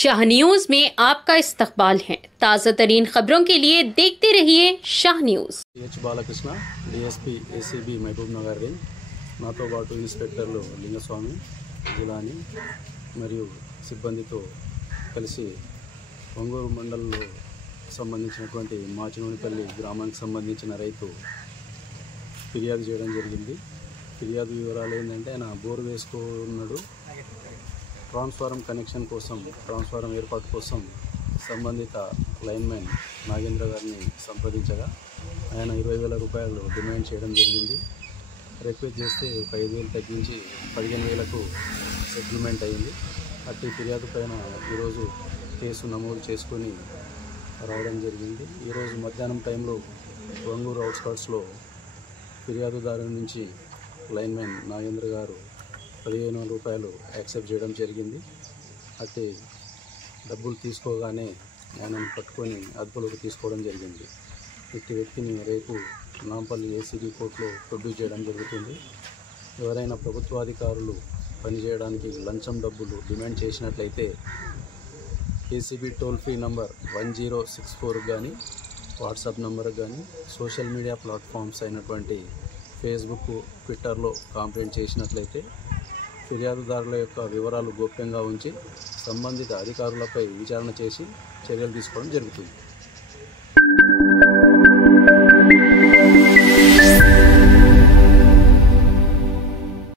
Shah news में आपका इस्तकबाल है। ताज़ा तरीन खबरों के लिए देखते रहिए Shah news. H Balkrishna DSP ACB महबूब नगर रेंज నాతో పాటు ఇన్స్పెక్టర్లు లింగస్వామి జిలాని మరియు సిబ్బందితో కలిసి ఒంగోలు మండలంలో సంబంధించినటువంటి మాచినూనిపల్లి గ్రామానికి సంబంధించిన రైతు ఫిర్యాదు చేయడం జరిగింది। ఫిర్యాదు వివరాలు ఏంటంటే ఆయన బోర్ వేసుకున్నాడు, ట్రాన్స్ఫార్మర్ కనెక్షన్ కోసం ట్రాన్స్ఫార్మర్ ఏర్పాటు కోసం సంబంధిత లైన్మెన్ నాగేంద్ర గారిని సంప్రదించగా ఆయన 20,000 రూపాయలు డిమాండ్ చేయడం జరిగింది। రిక్వెస్ట్ చేస్తే 5,000 తగ్గించి 15,000కు సెటిల్మెంట్ అయింది। అట్టి ఫిర్యాదు పైన ఈరోజు కేసు నమోదు చేసుకొని రావడం జరిగింది। ఈరోజు మధ్యాహ్నం టైంలో ఒంగూరు అవుట్స్కర్ట్స్లో ఫిర్యాదుదారు నుంచి లైన్మెన్ నాగేంద్ర గారు 15,000 రూపాయలు యాక్సెప్ట్ చేయడం జరిగింది। అట్టి డబ్బులు తీసుకోగానే ఆయనను పట్టుకొని అదుపులోకి తీసుకోవడం జరిగింది। ఇట్టి వ్యక్తిని రేపు నాంపల్లి ఏసీబీ కోర్టులో ప్రొడ్యూస్ చేయడం జరుగుతుంది। ఎవరైనా ప్రభుత్వాధికారులు పనిచేయడానికి లంచం డబ్బులు డిమాండ్ చేసినట్లయితే ఏసీబీ టోల్ ఫ్రీ నంబర్ 1064 కానీ వాట్సాప్ నంబర్ కానీ సోషల్ మీడియా ప్లాట్ఫామ్స్ అయినటువంటి ఫేస్బుక్, ట్విట్టర్లో కాంప్లైంట్ చేసినట్లయితే ఫిర్యాదుదారుల యొక్క వివరాలు గోప్యంగా ఉంచి సంబంధిత అధికారులపై విచారణ చేసి చర్యలు తీసుకోవడం జరుగుతుంది।